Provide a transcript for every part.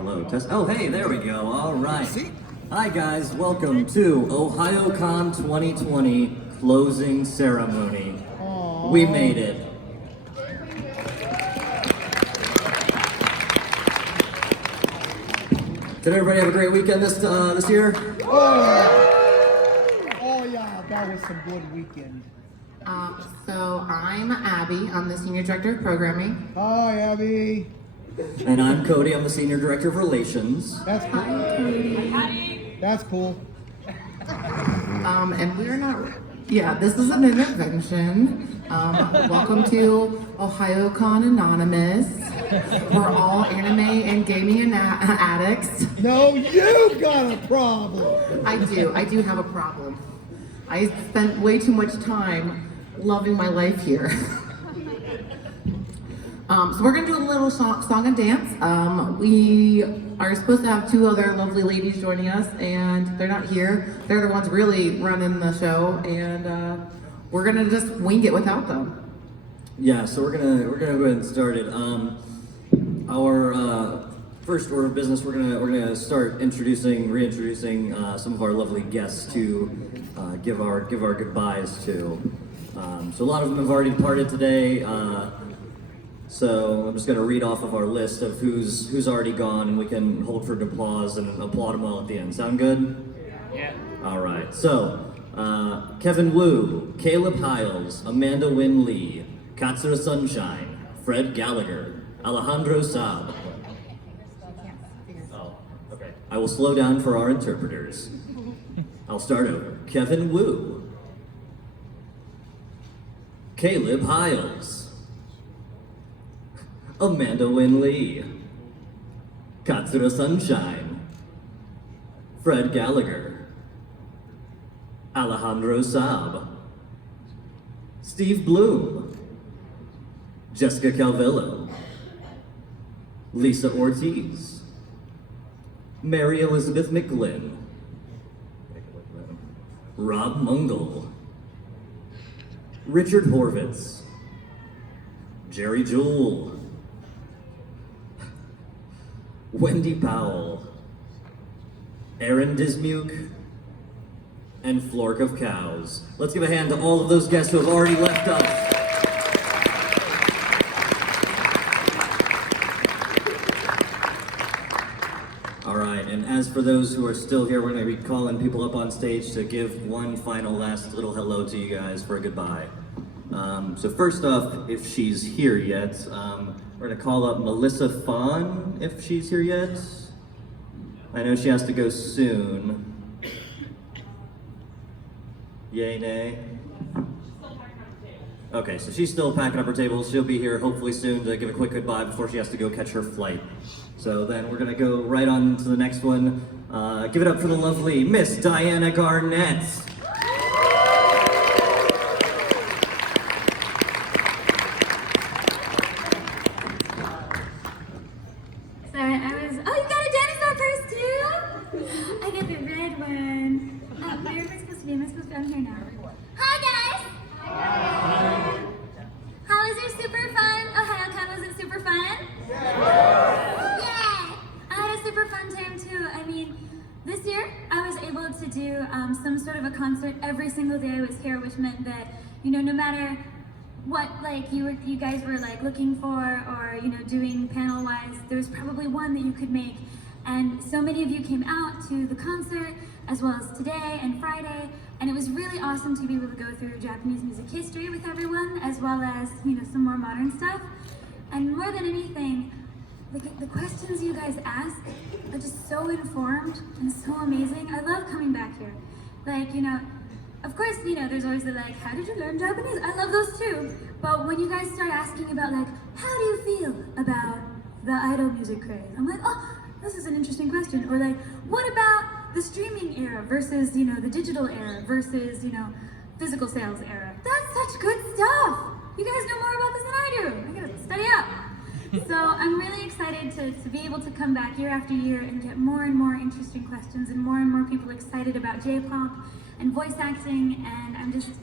Hello, test. Oh, hey, there we go. All right. Hi, guys. Welcome to Ohayocon 2020 closing ceremony. Aww. We made it. Did everybody have a great weekend this year? Oh yeah, that was some good weekend. So I'm Abby. I'm the Senior Director of Programming. Hi, Abby. And I'm Cody. I'm the Senior Director of Relations. That's cool. Hi, Cody. That's cool. And we're not, this is an intervention. Welcome to Ohayocon Anonymous. We're all anime and gaming addicts. No, you got a problem. I do have a problem. I spent way too much time loving my life here. So we're gonna do a little song and dance. We are supposed to have two other lovely ladies joining us, and they're not here. They're the ones really running the show, and we're gonna just wing it without them. Yeah, so we're gonna go ahead and start it. Our first order of business, we're gonna start reintroducing some of our lovely guests to give our goodbyes to. So a lot of them have already departed today. So I'm just gonna read off of our list of who's already gone, and we can hold for an applause and applaud them all at the end. Sound good? Yeah. All right. So Kevin Wu, Caleb Hiles, Amanda Wynn Lee, Katsura Sunshine, Fred Gallagher, Alejandro Saab. Oh, okay. I will slow down for our interpreters. I'll start over. Kevin Wu, Caleb Hiles, Amanda Wynn Lee, Katsura Sunshine, Fred Gallagher, Alejandro Saab, Steve Bloom, Jessica Calvillo, Lisa Ortiz, Mary Elizabeth McGlynn, Rob Mungle, Richard Horvitz, Jerry Jewell, Wendy Powell, Aaron Dismuke, and Flork of Cows. Let's give a hand to all of those guests who have already left us. All right, and as for those who are still here, we're going to be calling people up on stage to give one final last little hello to you guys for a goodbye. So first off, if she's here yet, we're going to call up Melissa Fawn, if she's here yet. I know she has to go soon. Yay, nay? Okay, so she's still packing up her tables. She'll be here hopefully soon to give a quick goodbye before she has to go catch her flight. So then we're gonna go right on to the next one. Give it up for the lovely Miss Diana Garnett. Sorry, oh, you got a dinosaur purse too? I got the red one. Where am I supposed to be? Am I supposed to be? I'm here now. Hi guys! Hi. How was your super fun? Ohayocon, was it super fun? Yeah! I had a super fun time too. I mean, this year I was able to do some sort of a concert every single day I was here, which meant that, you know, no matter what you guys were like looking for, or doing panel wise, there was probably one that you could make. And so many of you came out to the concert, as well as today and Friday, and it was really awesome to be able to go through Japanese music history with everyone, as well as some more modern stuff. And more than anything, the questions you guys ask are just so informed and so amazing. I love coming back here. Of course, there's always the how did you learn Japanese? I love those too. But when you guys start asking about how do you feel about the idol music craze? I'm like, oh, this is an interesting question. Or what about the streaming era versus, the digital era versus, physical sales era? That's such good stuff. You guys know more about this than I do. I gotta study up. So I'm really excited to be able to come back year after year and get more and more interesting questions and more people excited about J-pop and voice acting, and I'm just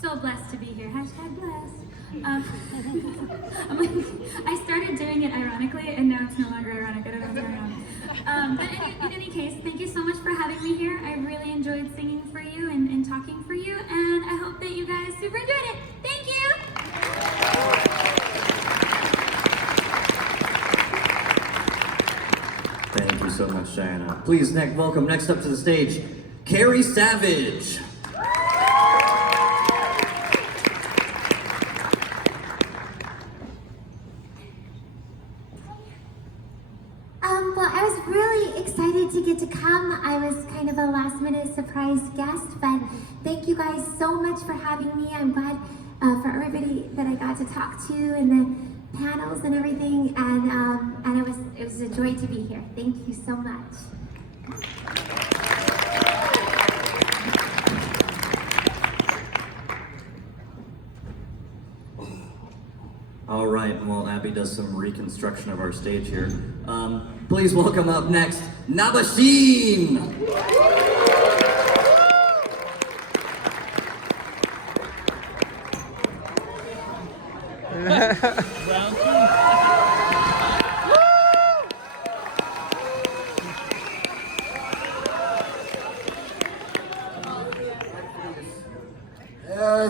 so blessed to be here. Hashtag blessed. I started doing it ironically, and now it's no longer ironic. I don't know what's going on. case, thank you so much for having me here. I really enjoyed singing for you and talking for you, and I hope that you guys super enjoyed it. Thank you! Thank you so much, Diana. Please, welcome next up to the stage, Carrie Savage. Well, I was really excited to get to come. I was kind of a last-minute surprise guest, but thank you guys so much for having me. I'm glad for everybody that I got to talk to and the panels and everything, and it was a joy to be here. Thank you so much. All right, and while Abby does some reconstruction of our stage here, please welcome up next, Nabashin!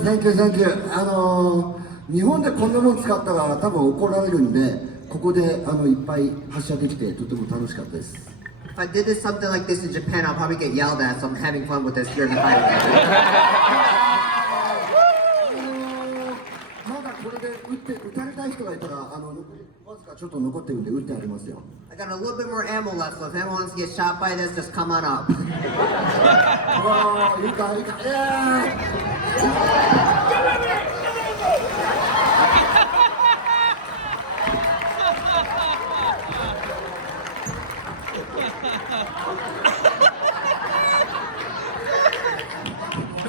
Thank you, thank you. 日本でこんなもん使ったら多分怒られるんで、ここでいっぱい発射できてとても楽しかったです。If I did this something like this in Japan, I'll probably get yelled at, so I'm having fun with this here in the fighting. まだこれで撃たれたい人がいたら残りわずかちょっと残ってるんで撃ってありますよ。I got a little bit more ammo left, so if anyone wants to get shot by this, just come on up. いいかいいか。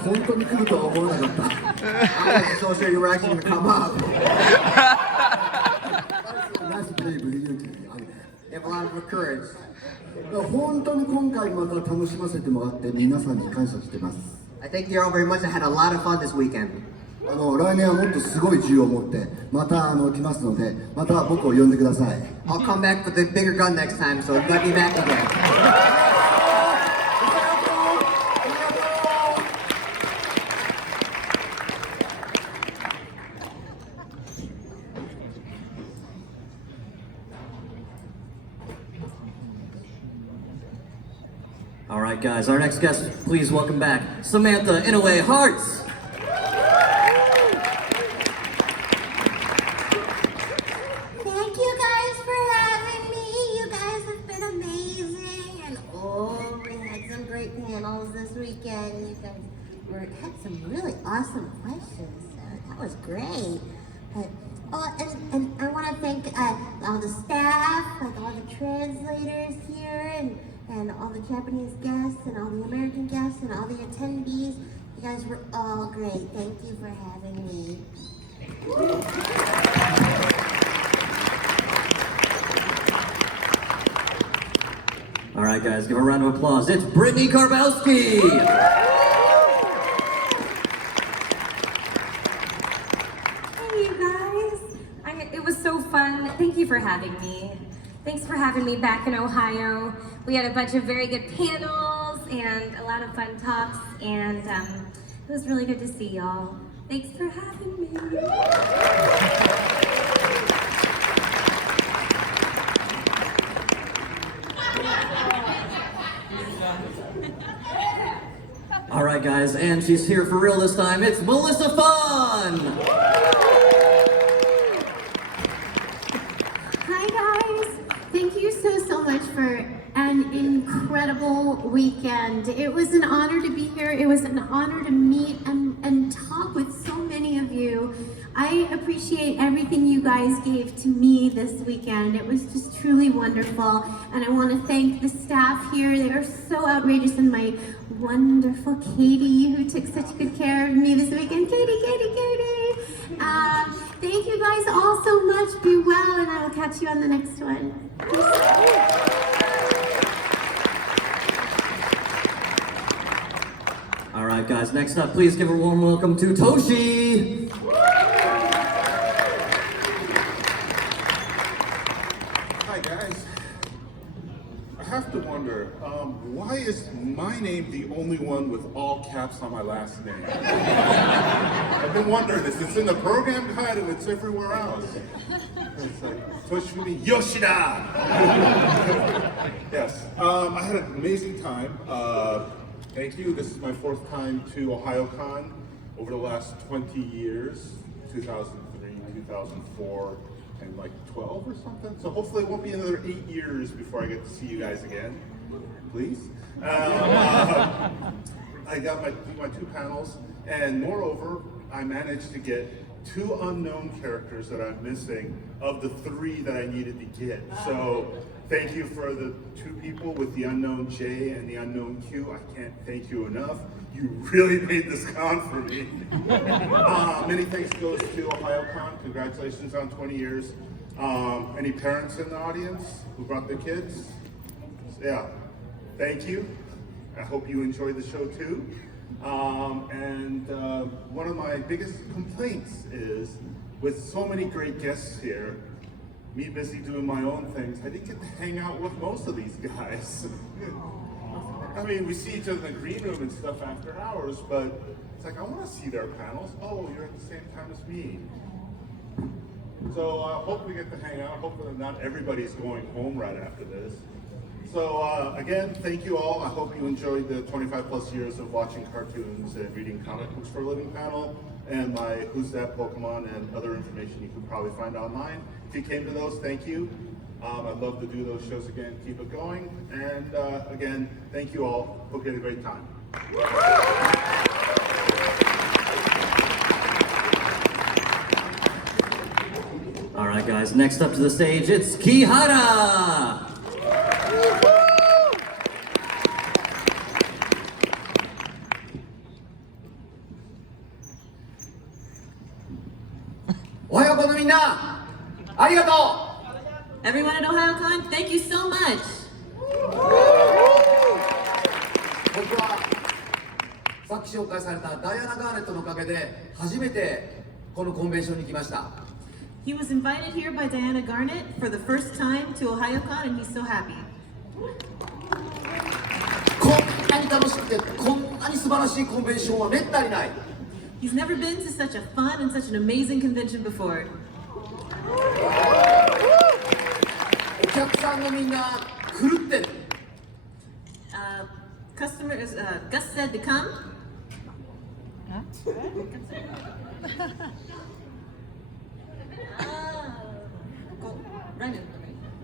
本当に来るとは思わなかった。I wasn't so sure you were actually going to come up. Nice play, brilliant. You have a lot of courage. 本当に今回また楽しませてもらって皆さんに感謝してます。I thank you all very much. I had a lot of fun this weekend. 来年はもっとすごい銃を持ってまた来ますので、また僕を呼んでください。I'll come back with a bigger gun next time, so let me back again. All right, guys, our next guest, please welcome back Samantha Inouye Hartz. Thank you guys for having me. You guys have been amazing, and we had some great panels this weekend. You guys had some really awesome questions. That was great. But and I want to thank all the staff, like all the translators here, and all the Japanese guests, and all the American guests, and all the attendees. You guys were all great. Thank you for having me. All right, guys, give a round of applause. It's Brittany Karbowski. Hey, you guys. It was so fun. Thank you for having me. Thanks for having me back in Ohio. We had a bunch of very good panels and a lot of fun talks, and it was really good to see y'all. Thanks for having me. All right, guys, and she's here for real this time. It's Melissa Fun. Hi guys! Thank you so much for an incredible weekend. It was an honor to be here. It was an honor to meet and talk with so many of you. I appreciate everything you guys gave to me this weekend. It was just truly wonderful. And I want to thank the staff here. They are so outrageous, and my wonderful Katie, who took such good care of me this weekend. Katie! Thank you guys all so much. Be well, and I will catch you on the next one. All right, guys, next up, please give a warm welcome to Toshi. Hi guys. have to wonder, why is my name the only one with all caps on my last name? I've been wondering this. It's in the program guide and it's everywhere else. It's like, Toshimi Yoshida! Yes, I had an amazing time. Thank you. This is my fourth time to Ohayocon over the last 20 years, 2003, 2004, and like 12 or something. So hopefully it won't be another 8 years before I get to see you guys again. Please. I got my 2 panels, and moreover, I managed to get 2 unknown characters that I'm missing of the 3 that I needed to get. So thank you for the 2 people with the unknown J and the unknown Q. I can't thank you enough. You really made this con for me. Many thanks goes to Ohayocon. Congratulations on 20 years. Any parents in the audience who brought their kids? Yeah, thank you. I hope you enjoyed the show too. One of my biggest complaints is, with so many great guests here, me busy doing my own things, I didn't get to hang out with most of these guys. I mean, we see each other in the green room and stuff after hours, but it's like, I want to see their panels. Oh, you're at the same time as me. So I hope we get to hang out. Hopefully not everybody's going home right after this. So again, thank you all. I hope you enjoyed the 25 plus years of watching cartoons and reading comic books for a living panel, and my Who's That Pokemon and other information you can probably find online. If you came to those, thank you. I'd love to do those shows again, keep it going. And again, thank you all. Hope you had a great time. All right, guys, next up to the stage, it's Kihara! Ohayoconのみんな、ありがとう。 Everyone at Ohayocon, thank you so much. 僕はさっき紹介されたダイアナ・ガーネットのおかげで初めてこのコンベンションに来ました。 He was invited here by Diana Garnett for the first time to Ohayocon, and he's so happy. こんなに楽しくて、こんなに素晴らしいコンベンションはめったにない。 He's never been to such a fun and such an amazing convention before. お客さんのみんな狂ってる。Gus said to come.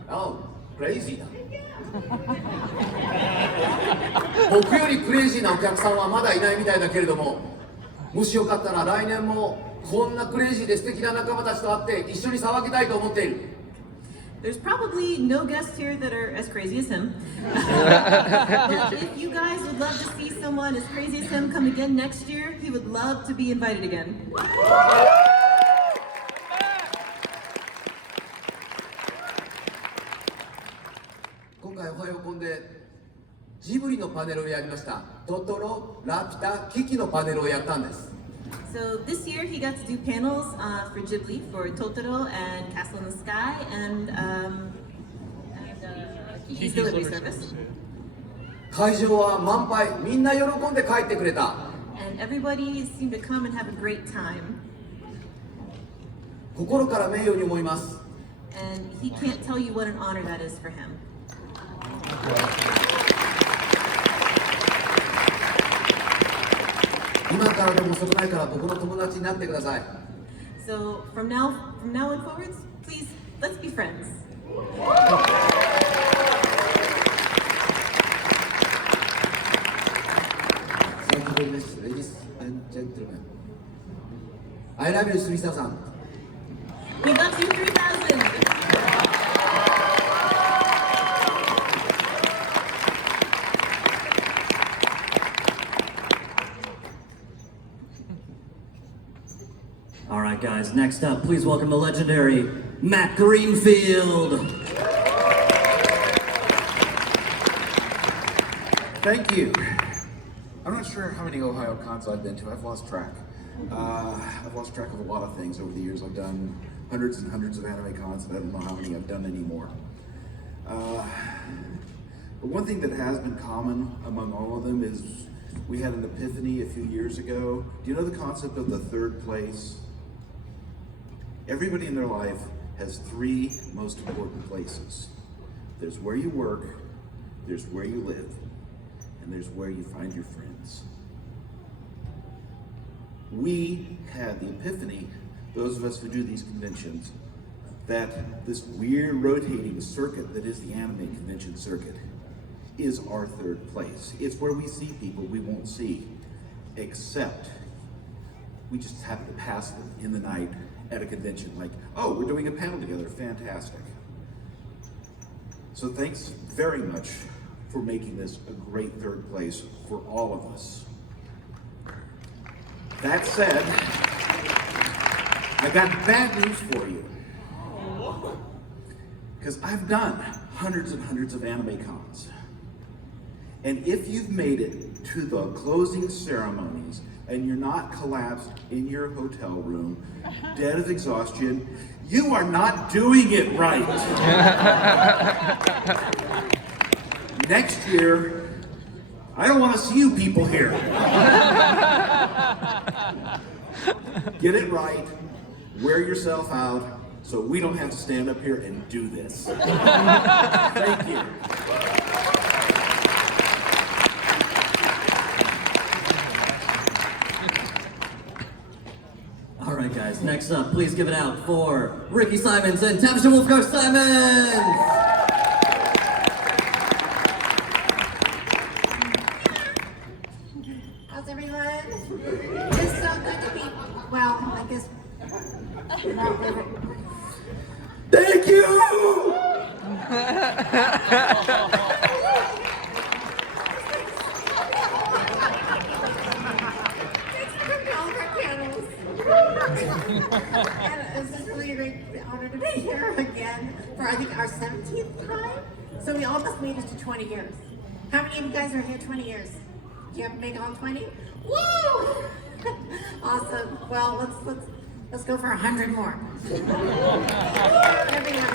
Oh, crazy だ。僕よりクレイジーなお客さんはまだいないみたいだけれども、もしよかったら来年もこんなクレイジーで素敵な仲間たちと会って一緒に騒ぎたいと思っている。There's probably no guests here that are as crazy as him. But if you guys would love to see someone as crazy as him come again next year, he would love to be invited again. 今回Ohayoconでジブリのパネルをやりました。トトロ、ラピュタ、キキのパネルをやったんです。 So this year he got to do panels for Ghibli, for Totoro and Castle in the Sky, and Kiki's Delivery Service. 会場は満杯、みんな喜んで帰ってくれた。 And everybody seemed to come and have a great time. 心から名誉に思います。 And he can't tell you what an honor that is for him. 今からでも遅くないから僕の友達になってください。 So from now on forwards, please, let's be friends. Thank you very much, ladies and gentlemen. I love you, 3000. We love you, 3000. All right, guys, next up, please welcome the legendary Matt Greenfield. Thank you. I'm not sure how many Ohayocons I've been to. I've lost track. I've lost track of a lot of things over the years. I've done hundreds and hundreds of anime cons, and I don't know how many I've done anymore. But But one thing that has been common among all of them is we had an epiphany a few years ago. Do you know the concept of the third place? Everybody in their life has three most important places. There's where you work, there's where you live, and there's where you find your friends. We had the epiphany, those of us who do these conventions, that this weird rotating circuit that is the anime convention circuit is our third place. It's where we see people we won't see, except we just happen to pass them in the night at a convention, like, oh, we're doing a panel together, fantastic. So thanks very much for making this a great third place for all of us. That said, I got bad news for you. Because I've done hundreds and hundreds of anime cons. And if you've made it to the closing ceremonies and you're not collapsed in your hotel room, dead of exhaustion, you are not doing it right. Next year, I don't want to see you people here. Get it right, wear yourself out, so we don't have to stand up here and do this. Thank you. All right, guys, next up, please give it out for Ricky Simons and Tavisha Wolfgang Simons! How's everyone? It's so good to be, well, I guess, Thank you! thanks for coming to all of our panels. And it's just really a great honor to be here again for, I think, our 17th time. So we almost made it to 20 years. How many of you guys are here 20 years? Do you have to make all 20? Woo! Awesome. Well, let's go for 100 more. Everyone.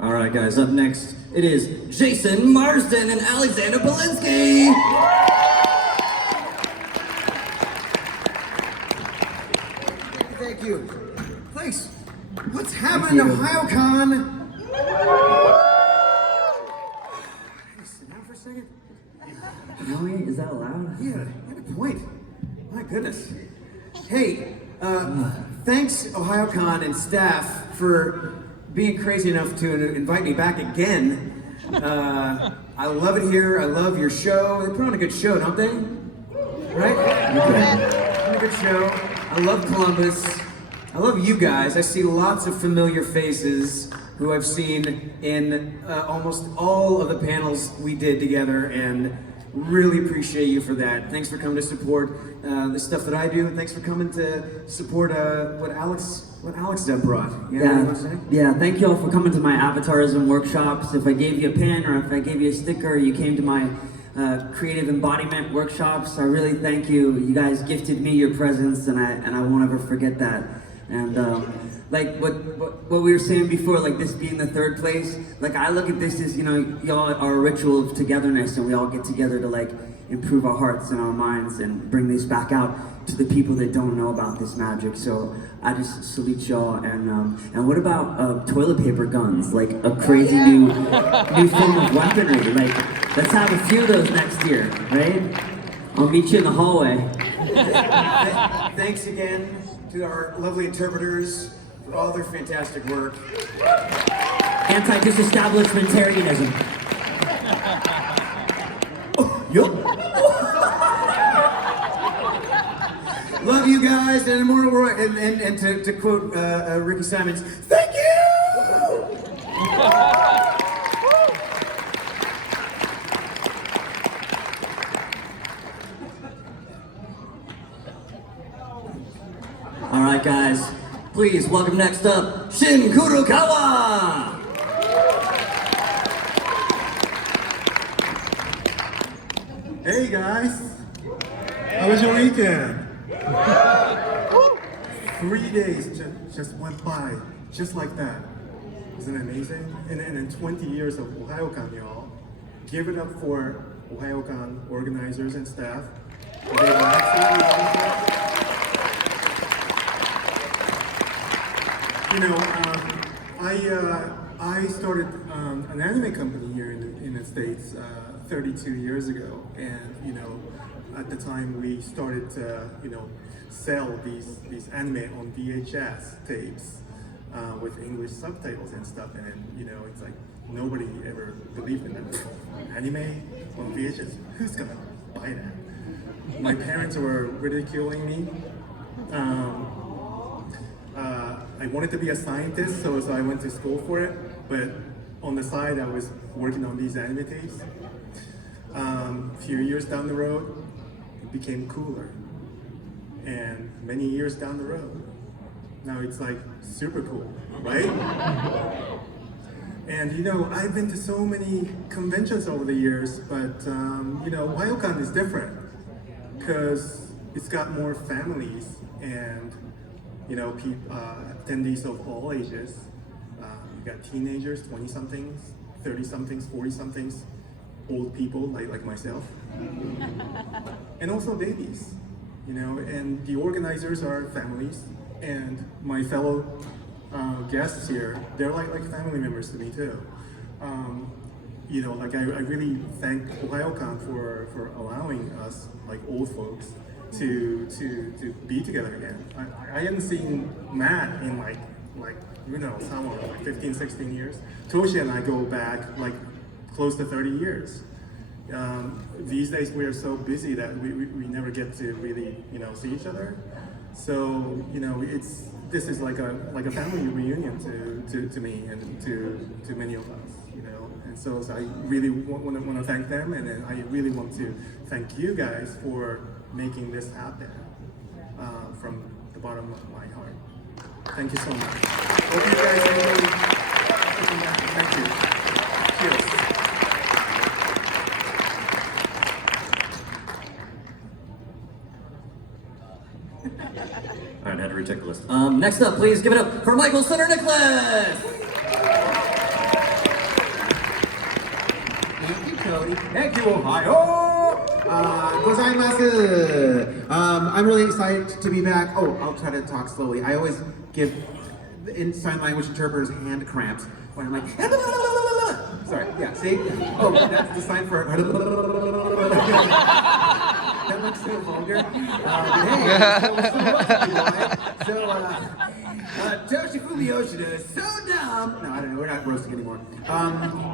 All right, guys, up next, it is Jason Marsden and Alexander Polinsky! Thank you. Thanks. What's happening, Ohayocon? Sit down for a second. Really? Is that allowed? Yeah, good point. My goodness. Hey, thanks Ohayocon and staff for being crazy enough to invite me back again. I love it here. I love your show. They put on a good show, don't they? Right? Okay. A good show. I love Columbus. I love you guys. I see lots of familiar faces who I've seen in almost all of the panels we did together, and really appreciate you for that. Thanks for coming to support the stuff that I do, and thanks for coming to support what Alex brought. Yeah, thank you all for coming to my avatarism workshops. If I gave you a pin or if I gave you a sticker, you came to my creative embodiment workshops. I really thank you. You guys gifted me your presence, and I won't ever forget that. And like what we were saying before, like this being the third place, like I look at this as, you know, y'all are a ritual of togetherness, and we all get together to like improve our hearts and our minds and bring this back out to the people that don't know about this magic. So I just salute y'all. And what about toilet paper guns? Like a crazy new form of weaponry. Like let's have a few of those next year, right? I'll meet you in the hallway. Thanks again to our lovely interpreters for all their fantastic work. Anti-disestablishmentarianism. Love you guys, and Immortal Roy, and to quote Ricky Simons, thank you! All right, guys, please welcome next up, Shin Kurokawa! Hey guys, how was your weekend? 3 days just went by, just like that. Isn't it amazing? And in 20 years of Ohayocon, y'all, give it up for Ohayocon organizers and staff. They were absolutely wonderful. You know, I started an anime company here in the States 32 years ago, and you know, at the time we started to sell these anime on VHS tapes with English subtitles and stuff, and you know, it's like nobody ever believed in that. Anime on VHS, who's gonna buy that? My parents were ridiculing me. I wanted to be a scientist, so I went to school for it, but on the side I was working on these anime tapes. A few years down the road, it became cooler. And many years down the road, now it's like super cool, right? And you know, I've been to so many conventions over the years, but you know, Ohayocon is different because it's got more families and you know, attendees of all ages. You got teenagers, 20-somethings, 30-somethings, 40-somethings, old people like myself, and also babies. You know, and the organizers are families, and my fellow guests here, they're like family members to me too. You know, like I really thank Ohayocon for allowing us, like old folks, to be together again. I hadn't seen Matt in like you know, somewhere like 15, 16 years. Toshi and I go back like close to 30 years. These days we are so busy that we never get to really, you know, see each other. So, you know, this is like a family reunion to me and to many of us, you know. And so I really want to thank them, and then I really want to thank you guys for making this happen from the bottom of my heart. Thank you so much. Hope you guys enjoy. Thank you. Cheers. All right, I had to recheck the list. Next up, please give it up for Michael Center Nicholas. Thank you, Cody. Thank you, Ohio. Gozaimasu. I'm really excited to be back. Oh, I'll try to talk slowly. I always give in sign language interpreters hand cramps when I'm like, sorry, yeah, see? Oh, that's the sign for that looks so vulgar. Toshi Fumioshida is so dumb. No, I don't know. We're not roasting anymore.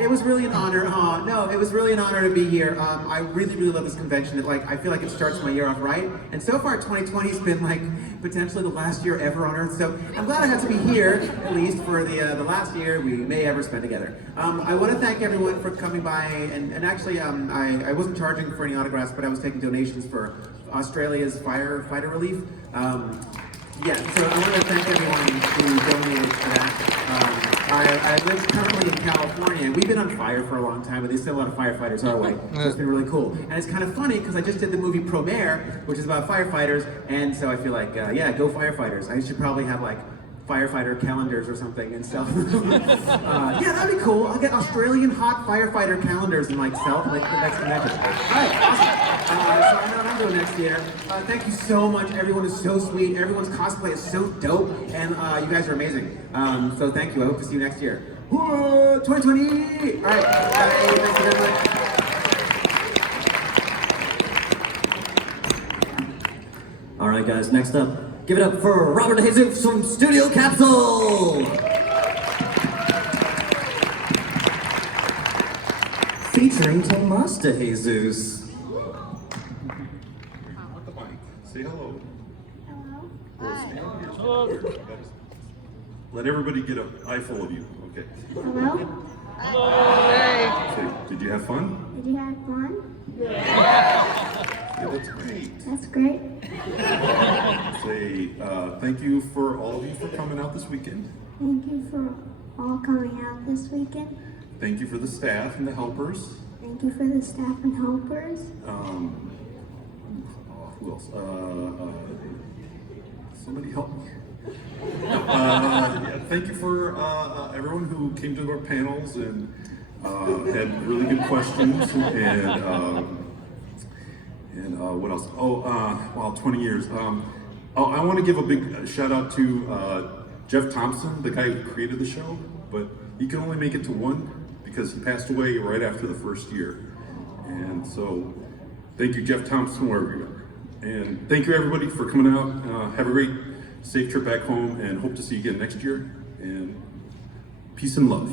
It was really an honor. No, it was really an honor to be here. I really love this convention. I feel like it starts my year off right. And so far, 2020 has been like potentially the last year ever on Earth. So I'm glad I got to be here, at least for the last year we may ever spend together. I want to thank everyone for coming by. And actually, I wasn't charging for any autographs, but I was taking donations for Australia's firefighter relief. Yeah, so I want to thank everyone who donated for that. I live currently in California. We've been on fire for a long time, but they send a lot of firefighters our way, so it's been really cool. And it's kind of funny because I just did the movie Promare, which is about firefighters, and so I feel like, yeah, go firefighters. I should probably have like firefighter calendars or something and sell them. Yeah, that'd be cool. I'll get Australian hot firefighter calendars and like sell them like the next convention. All right, awesome. So I know what I'm doing next year. Thank you so much. Everyone is so sweet. Everyone's cosplay is so dope, and you guys are amazing. So thank you. I hope to see you next year. 2020! All right, thank you very much. All right, guys, next up, give it up for Robert Jesus from Studio Capsule! Featuring Tomas de Jesus. Say hello. Hello. Hi. Let everybody get an eyeful of you. Okay. Hello. Say, did you have fun? Did you have fun? Yeah, that's great. That's great. Say, thank you for all of you for coming out this weekend. Thank you for all coming out this weekend. Thank you for the staff and the helpers. Thank you for the staff and helpers. Who else? Somebody help me. Thank you for everyone who came to our panels and had really good questions and what else? Oh, wow, 20 years. I want to give a big shout out to Jeff Thompson, the guy who created the show, but he can only make it to one because he passed away right after the first year. And so, thank you, Jeff Thompson, wherever you are. And thank you, everybody, for coming out. Have a great, safe trip back home, and hope to see you again next year. And peace and love.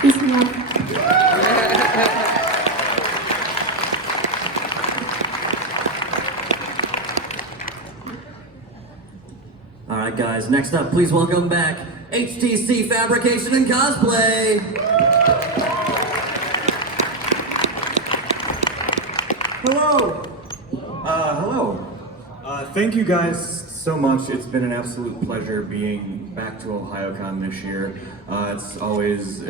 Peace and love. All right, guys, next up, please welcome back HTC Fabrication and Cosplay. Hello. Hello. Thank you guys so much. It's been an absolute pleasure being back to Ohayocon this year. It's always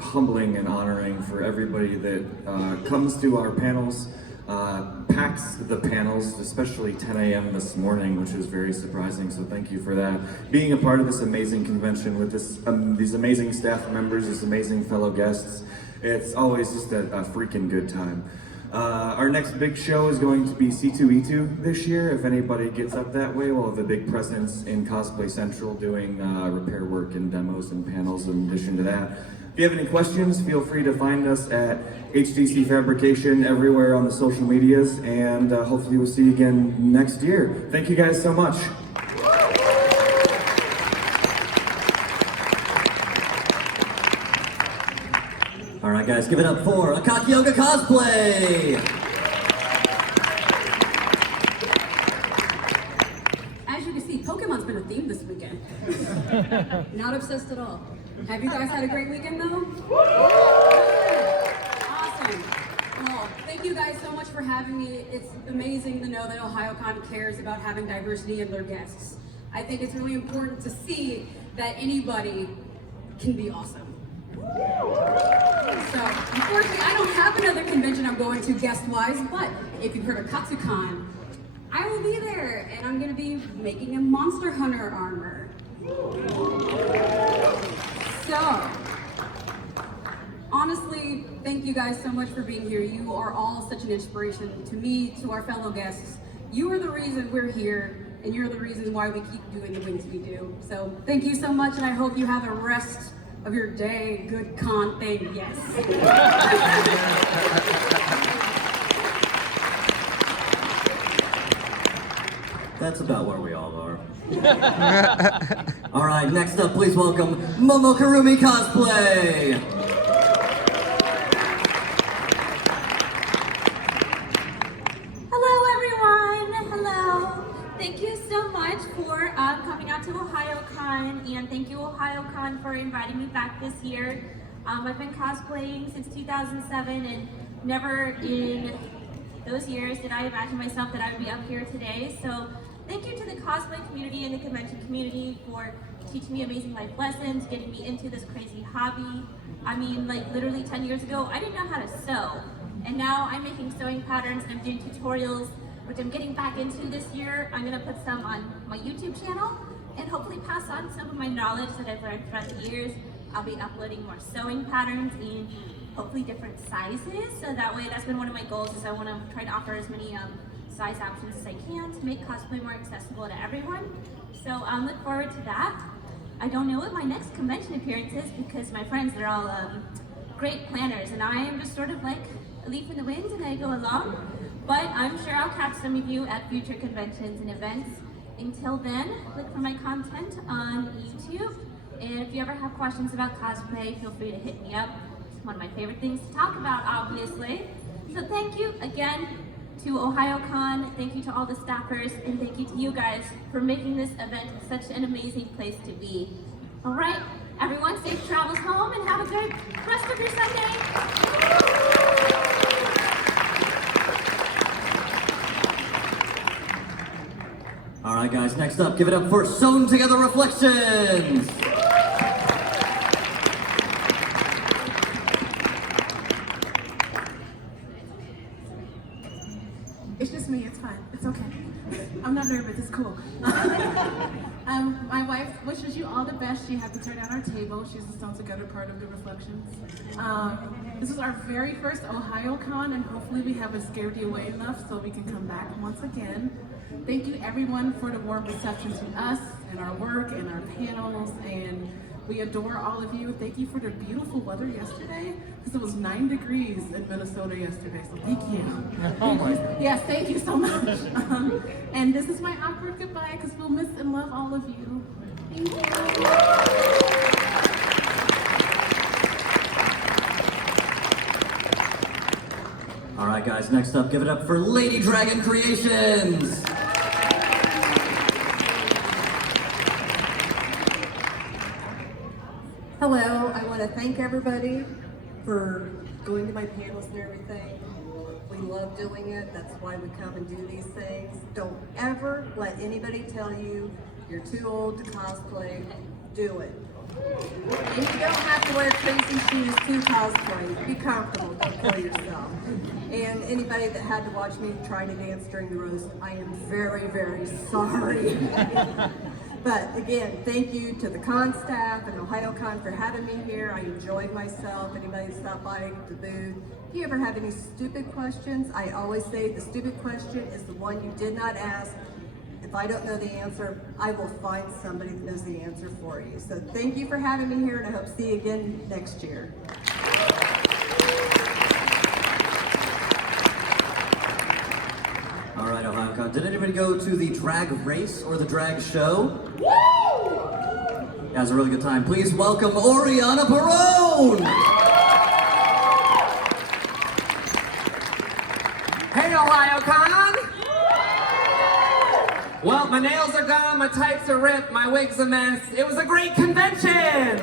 humbling and honoring for everybody that comes to our panels, packs the panels, especially 10 a.m. this morning, which was very surprising, so thank you for that. Being a part of this amazing convention with these amazing staff members, these amazing fellow guests, it's always just a freaking good time. Our next big show is going to be C2E2 this year. If anybody gets up that way, we'll have a big presence in Cosplay Central doing repair work and demos and panels in addition to that. If you have any questions, feel free to find us at HTC Fabrication everywhere on the social medias, and hopefully we'll see you again next year. Thank you guys so much. All right, guys, give it up for Ohayocon Cosplay. As you can see, Pokemon's been a theme this weekend. Not obsessed at all. Have you guys had a great weekend though? Awesome. Well, thank you guys so much for having me. It's amazing to know that Ohayocon cares about having diversity in their guests. I think it's really important to see that anybody can be awesome. So, unfortunately, I don't have another convention I'm going to guest-wise, but if you've heard of Katsucon, I will be there, and I'm going to be making a Monster Hunter armor. So, honestly, thank you guys so much for being here. You are all such an inspiration to me, to our fellow guests. You are the reason we're here, and you're the reason why we keep doing the things we do. So, thank you so much, and I hope you have a rest of your day. Good con thing, yes. That's about where we all are. All right, next up, please welcome Momokurumi Cosplay. Hello, everyone. Hello. Thank you so much for coming out to Ohayocon, and thank you, Ohayocon, for inviting me back this year. I've been cosplaying since 2007, and never in those years did I imagine myself that I would be up here today. So thank you to the cosplay community and the convention community for teaching me amazing life lessons, getting me into this crazy hobby. I mean, like literally 10 years ago, I didn't know how to sew. And now I'm making sewing patterns and I'm doing tutorials, which I'm getting back into this year. I'm gonna put some on my YouTube channel and hopefully pass on some of my knowledge that I've learned throughout the years. I'll be uploading more sewing patterns in hopefully different sizes. So that way, that's been one of my goals, is I wanna try to offer as many size options as I can to make cosplay more accessible to everyone. So look forward to that. I don't know what my next convention appearance is because my friends, they're all great planners, and I am just sort of like a leaf in the wind and I go along. But I'm sure I'll catch some of you at future conventions and events. Until then, look for my content on YouTube. And if you ever have questions about cosplay, feel free to hit me up. It's one of my favorite things to talk about, obviously. So thank you again to Ohayocon, thank you to all the staffers, and thank you to you guys for making this event such an amazing place to be. All right, everyone, safe travels home and have a great rest of your Sunday. All right, guys, next up, give it up for Sewn Together Reflections. It's just me, it's fine. It's okay. I'm not nervous, it's cool. My wife wishes you all the best. She had to tear down our table. She's the Stones Together part of the Reflections. This is our very first Ohayocon, and hopefully we haven't scared you away enough so we can come back once again. Thank you everyone for the warm reception to us and our work and our panels, and we adore all of you. Thank you for the beautiful weather yesterday, because it was 9 degrees in Minnesota yesterday, so thank you. Yes, thank you so much. And this is my awkward goodbye, because we'll miss and love all of you. Thank you. All right, guys, next up, give it up for Lady Dragon Creations. Hello, I want to thank everybody for going to my panels and everything. We love doing it. That's why we come and do these things. Don't ever let anybody tell you you're too old to cosplay. Do it. And you don't have to wear crazy shoes to cosplay. Be comfortable. Don't kill yourself. And anybody that had to watch me trying to dance during the roast, I am very, very sorry. But again, thank you to the con staff and Ohayocon for having me here. I enjoyed myself. Anybody that stopped by the booth. If you ever have any stupid questions, I always say the stupid question is the one you did not ask. If I don't know the answer, I will find somebody that knows the answer for you. So thank you for having me here, and I hope to see you again next year. All right, Ohayocon. Did anybody go to the drag race or the drag show? Woo! Yeah, it was a really good time. Please welcome Oriana Barone! Hey, Ohayocon! Well, my nails are gone, my tights are ripped, my wig's a mess. It was a great convention!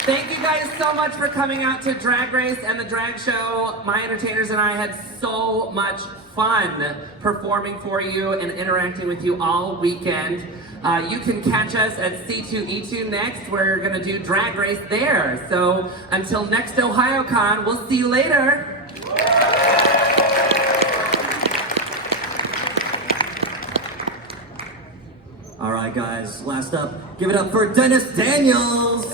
Thank you guys so much for coming out to Drag Race and the drag show. My entertainers and I had so much fun performing for you and interacting with you all weekend. You can catch us at C2E2 next. We're gonna do Drag Race there. So until next Ohayocon, we'll see you later. All right, guys, last up, give it up for Dennis Daniels!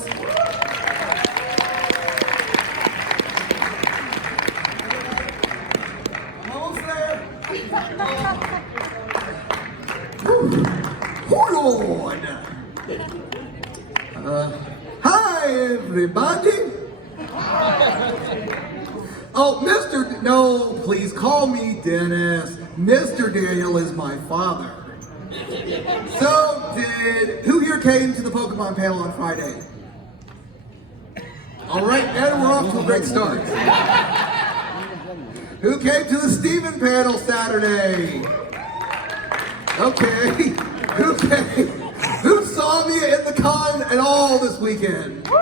Hold on. Hi, everybody. Oh, no, please call me Dennis. Mr. Daniel is my father. So, who here came to the Pokemon panel on Friday? All right, and we're off to a great start. Who came to the Steven panel Saturday? Okay. Who saw me in the con at all this weekend? Who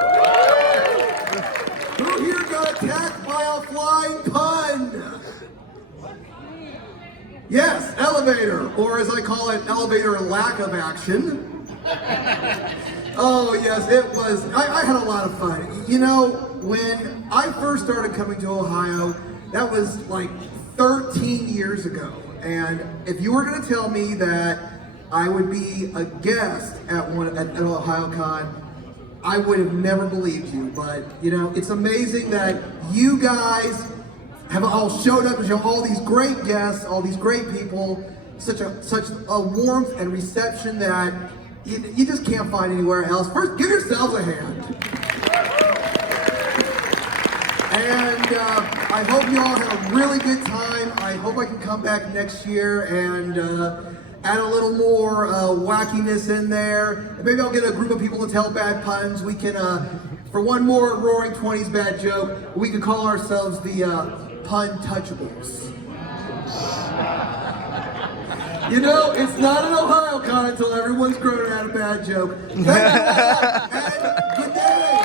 here got attacked by a flying pun? Yes, elevator, or as I call it, elevator lack of action. Oh yes, it was, I had a lot of fun. You know, when I first started coming to Ohio, that was like 13 years ago. And if you were gonna tell me that I would be a guest at Ohayocon, I would have never believed you. But you know, it's amazing that you guys have all showed up and show all these great guests, all these great people, such a warmth and reception that you just can't find anywhere else. First, give yourselves a hand. And I hope you all had a really good time. I hope I can come back next year and add a little more wackiness in there. And maybe I'll get a group of people to tell bad puns. We can, for one more Roaring 20s bad joke, we could call ourselves the Pun Touchables. You know, it's not an Ohayocon until everyone's grown out a bad joke. Thank you all, and good day!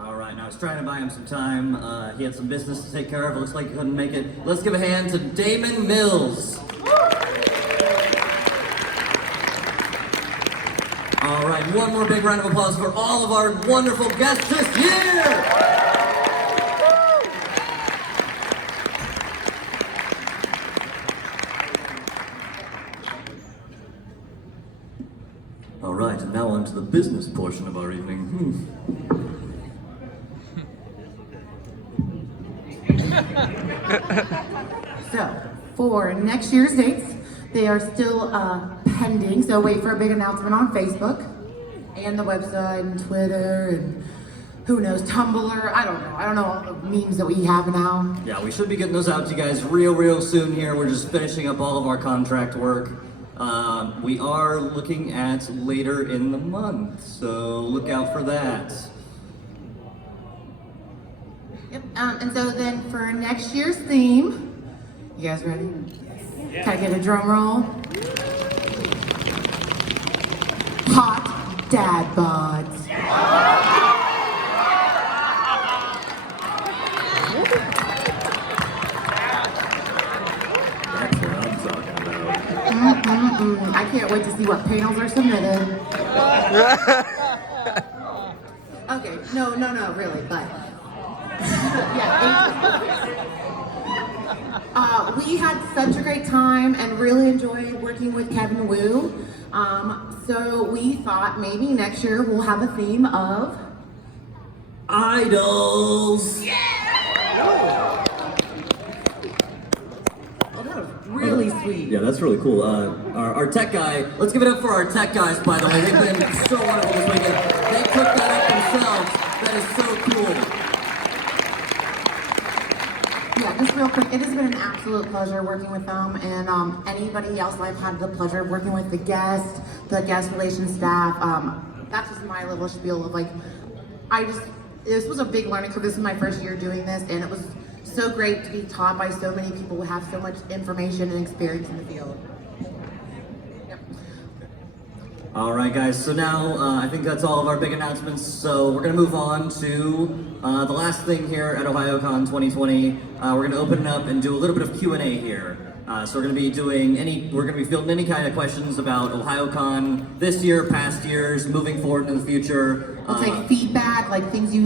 All right, now I was trying to buy him some time. He had some business to take care of. It looks like he couldn't make it. Let's give a hand to Damon Mills. All right, one more big round of applause for all of our wonderful guests this year! All right, and now on to the business portion of our evening. So, for next year's dates, they are still pending, so wait for a big announcement on Facebook, and the website, and Twitter, and who knows, Tumblr, I don't know all the memes that we have now. Yeah, we should be getting those out to you guys real soon here. We're just finishing up all of our contract work. We are looking at later in the month, so look out for that. Yep, and so then for next year's theme, you guys ready? Can I get a drum roll? Hot dad bods. That's what I'm talking about. I can't wait to see what panels are submitted. Okay, no, really, but we had such a great time and really enjoyed working with Kevin Wu. So we thought maybe next year we'll have a theme of idols. Really sweet. Yeah, that's really cool. Our tech guy, let's give it up for our tech guys, by the way. They've been so wonderful this weekend. They cooked that up themselves. That is so cool. Yeah, just real quick, it has been an absolute pleasure working with them, and anybody else I've had the pleasure of working with, the guest relations staff. That's just my little spiel of like, this was a big learning curve. This is my first year doing this, and it was so great to be taught by so many people who have so much information and experience in the field. All right, guys, so now I think that's all of our big announcements. So we're going to move on to the last thing here at Ohayocon 2020. We're going to open it up and do a little bit of Q&A here. So we're going to be fielding any kind of questions about Ohayocon this year, past years, moving forward in the future. We'll take feedback, like things you